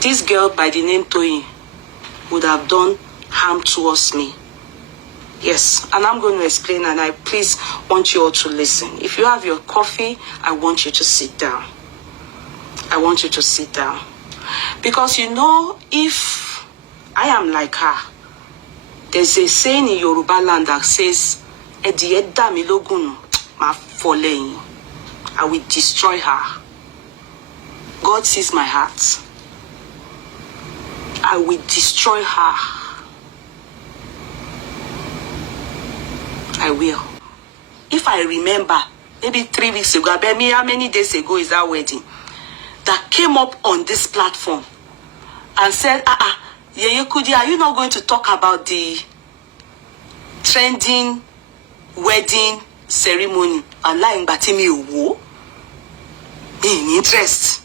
this girl by the name Toyin would have done harm towards me. Yes, and I'm going to explain, and I please want you all to listen. If you have your coffee, I want you to sit down. I want you to sit down. Because you know, if I am like her, there's a saying in Yoruba land that says, I will destroy her. God sees my heart. I will destroy her. I will. If I remember, maybe 3 weeks ago, how many days ago is that wedding, that came up on this platform and said, Yeye Kudi, are you not going to talk about the trending wedding ceremony? Allah Batimi Uwo? In interest.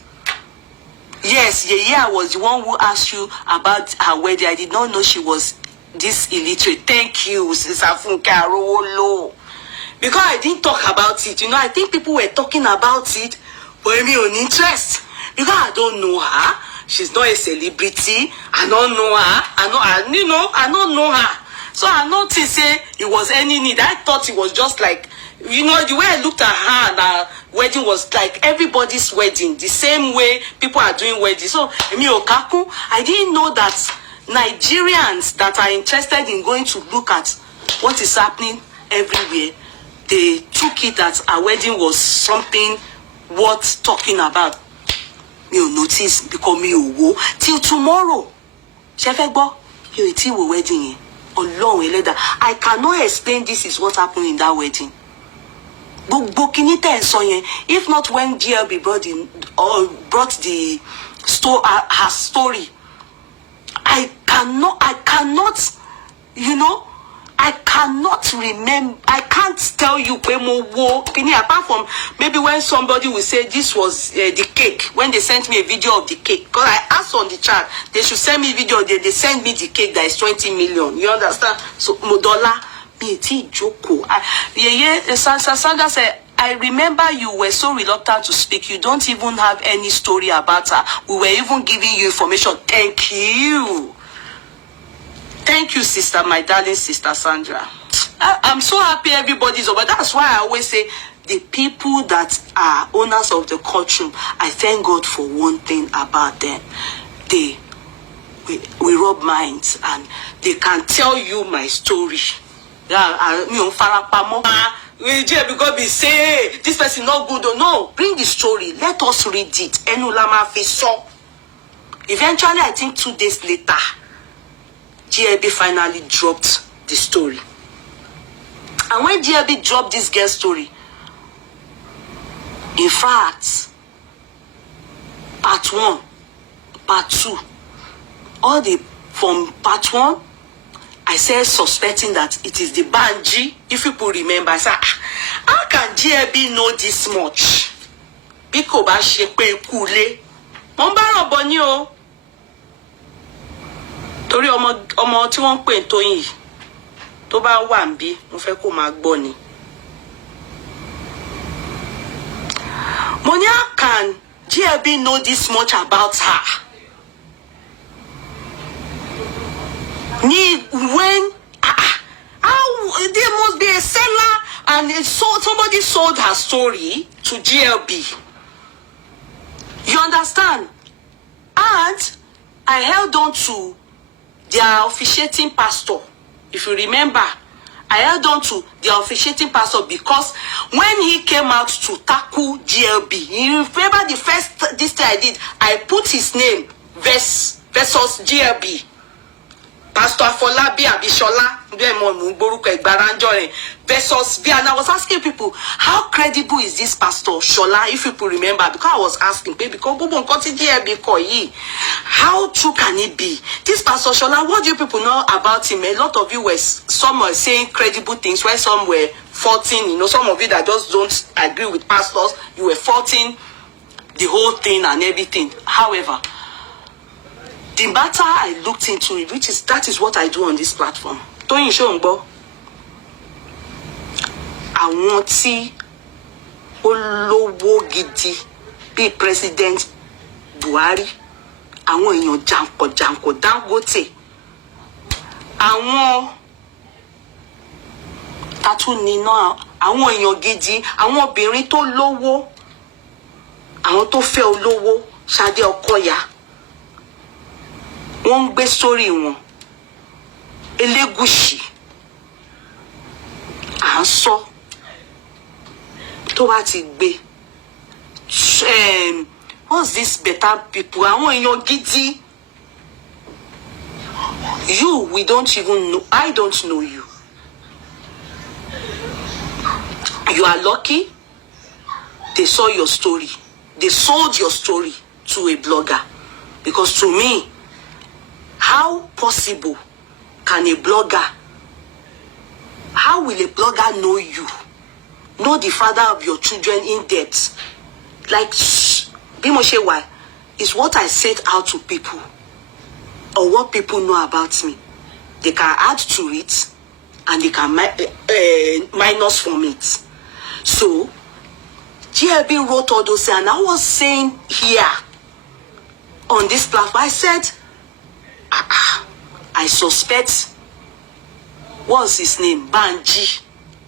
Yes, Yeye was the one who asked you about her wedding. I did not know she was this illiterate. Thank you, Sister Funke Arowolo. Because I didn't talk about it. You know, I think people were talking about it, but me on interest. Because I don't know her. She's not a celebrity. I don't know her. I don't know her. So I noticed say it was any need. I thought it was just like, you know, the way I looked at her and her wedding was like everybody's wedding. The same way people are doing weddings. So, I didn't know that Nigerians that are interested in going to look at what is happening everywhere, they took it that our wedding was something worth talking about. You notice because me will till tomorrow. You wedding. I cannot explain this is what happened in that wedding. If not when GLB brought the her story, I cannot, you know, I cannot remember. I can't tell you apart from maybe when somebody will say this was the cake, when they sent me a video of the cake. Because I asked on the chat, they should send me video, they send me the cake that is 20 million. You understand? So, Modola, Sandra said, I remember you were so reluctant to speak. You don't even have any story about her. We were even giving you information. Thank you. Thank you, sister, my darling sister Sandra. I'm so happy everybody's over. That's why I always say the people that are owners of the courtroom, I thank God for one thing about them. We rub minds and they can tell you my story. Because we say this person not good or no, bring the story. Let us read it. Eventually, I think 2 days later, GLB finally dropped the story. And when GLB dropped this girl's story, in fact, part 1, part 2, from part 1, I said suspecting that it is the Banji. If people remember, I said, how can GLB know this much? Because ba shepe kule. Mombaro bonyo. Torí ọmọ tí wọ́n pè Tóyìn yìí tó bá wà ńbí mo fẹ́ kó máa gbọ́ ni. How can GLB know this much about her? When there must be a seller and somebody sold her story to GLB. You understand? And I held on to their officiating pastor. If you remember, I held on to their officiating pastor because when he came out to tackle GLB, you remember the first this thing I did, I put his name versus GLB. Pastor Afolabi Abishola versus V. And I was asking people, how credible is this Pastor Shola? If people remember, because I was asking, how true can it be? This Pastor Shola, what do you people know about him? A lot of you were, some were saying credible things, where some were faulting, you know, some of you that just don't agree with pastors, you were faulting the whole thing and everything. However, the matter I looked into it, that is what I do on this platform. Toyin Shongbo, àwọn tí olówó gidi bí President Buhari àwọn èèyàn jàǹkọ̀ Dangote, àwọn tatu nínà, àwọn èèyàn gidi, àwọn obìnrin tó lówó, àwọn tó fẹ́ olówó, Ṣadé Ọkọ̀yà, wọ́n ń gbé sórí wọn. Elégùṣì à ń sọ tó bá ti gbé what's this better people, àwọn èèyàn gidi. You, we don't even know. I don't know you. You are lucky they saw your story. They sold your story to a blogger. Because to me, how possible can a blogger, how will a blogger know you? Know the father of your children in depth? Like, Bimoshewa is what I set out to people, or what people know about me. They can add to it, and they can minus from it. So, GLB wrote all those, and I was saying here on this platform, I said, I suspect, what's his name? Banji,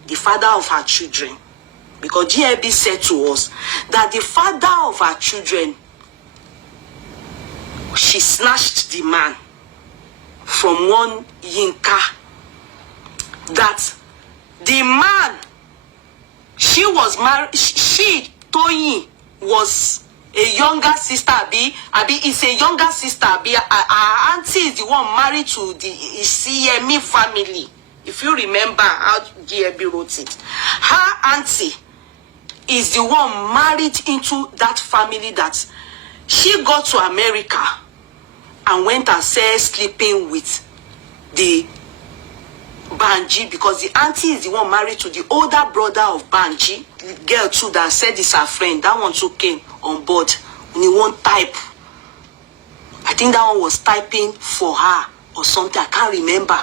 the father of her children. Because GLB said to us that the father of her children, she snatched the man from one Yinka. That the man, she was married, she, Toyin, was a younger sister, Abi is a younger sister, Abi, her auntie is the one married to the Isiyemi family. If you remember how GLB wrote it. Her auntie is the one married into that family that she got to America and went and started sleeping with the Banji, because the auntie is the one married to the older brother of Banji, the girl too that said is her friend. That one too came on board. Only one type. I think that one was typing for her or something. I can't remember.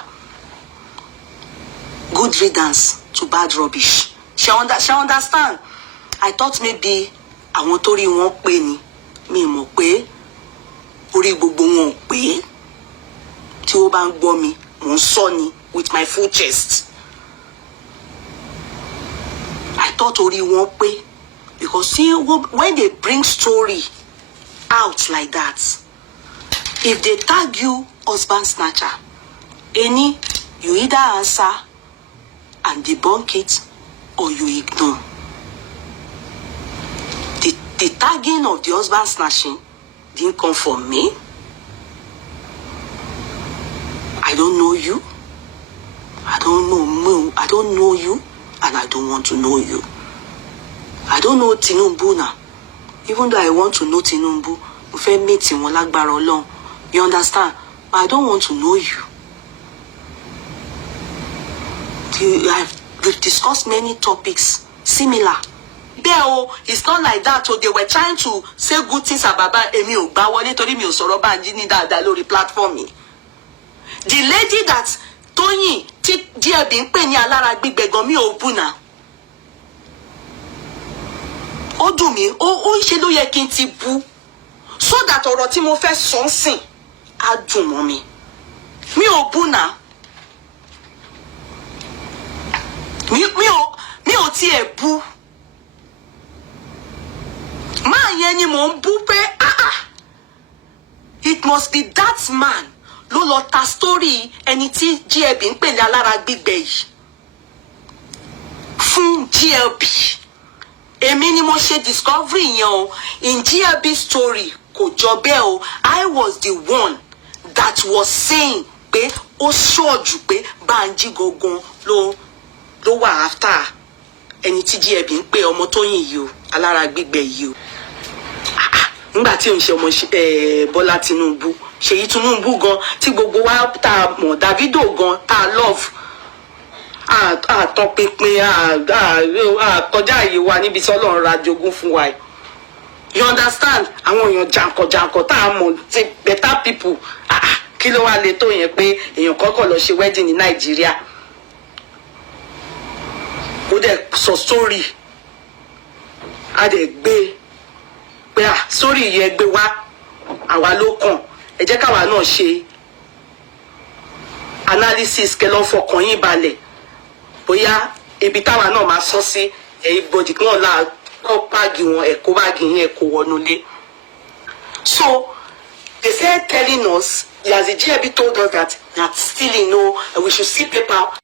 Good riddance to bad rubbish. She understand. I thought maybe I want to read one penny. Me mo pe. Ori gbogbo won pe. Tí ó bá ń gbọ́ mi, mo ń sọ ni with my full chest. I thought ori won pe. Because see, when they bring story out like that, if they tag you husband snatcher, you either answer and debunk it, or you ignore. The tagging of the husband snatching didn't come from me. I don't know you. I don't know you, and I don't want to know you. I don't know Tinubu now. Even though I want to know Tinubu, you understand? But I don't want to know you. We've discussed many topics similar. It's not like that. So they were trying to say good things about Emi Ogbawole torí mi ò sọ̀rọ̀ Banji ní dáadáa lórí platform mi. The lady that Toyin tí díẹ̀ bí ń pè ní alára gbígbẹ gan mi ò bú náà. Ó dùn mí, ó ṣe ló yẹ kí n ti bú. So that ọ̀rọ̀ tí mo fẹ́ sọ nsìn á dùn mọ́ mi. Mi ò bú náà. Mi ò tiẹ̀ bú. Man yẹn ni mo ń bú pé it must be that man ló lọ ta story ẹni tí GLB ń pè ní alára gbígbẹ yìí fún GLB. Èmi ni mo ṣe discovery yẹn o. In GLB story kò jọ bẹ́ẹ̀ o. I was the one that was saying pé ó ṣọ́ọ̀jù pé Banji gangan ló wà after ẹni tí GLB ń pè ọmọ Tóyìn yìí o, alára gbígbẹ yìí o. Nígbà tí òun ṣe ọmọ Bọ́lá Tinubu, Ṣèyí Tinubu gan tí gbogbo wa tá mọ̀, Davido gan tá love, àtọpinpin àkọjá yìí wa níbi tí Ọlọ́run ra jogún fún wa. You understand? Àwọn èèyàn jàǹkọ̀ tá mọ̀, ti better people. Kí ló wá le tó yẹn pé èèyàn kọ́kọ́ lọ ṣe wedding ní Nàìjíríà. Ó dẹ̀ sọ story. A dẹ̀ gbé pé sorry yẹn gbé wá. àwa ló kàn ẹ jẹ́ káwa náà ṣe analysis kẹ́ lọ fọkàn yín balẹ̀ bóyá ibi táwa náà máa sọ sí everybody náà la kọ́ báàgì wọn ẹ̀kọ́ báàgì yín ẹ̀kọ́ wọnúlé. So they said telling us, as the GIB told us that still we should see paper